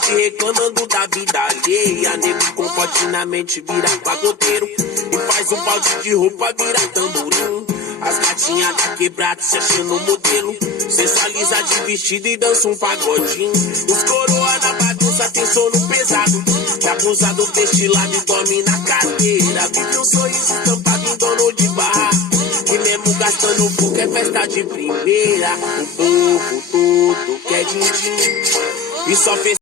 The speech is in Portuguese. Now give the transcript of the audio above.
noite reclamando da vida alheia. Nego com pote na mente vira pagodeiro e faz um balde de roupa virar tamborim. As gatinhas da quebrada se achando modelo, sensualiza de vestido e dança um pagodinho. Os coroa na bagunça tem sono pesado, e abusado destilado e dorme na cadeira. Vive um sorriso estampado em dono de barra, e mesmo gastando pouco é festa de primeira. O povo todo quer din-din e só fez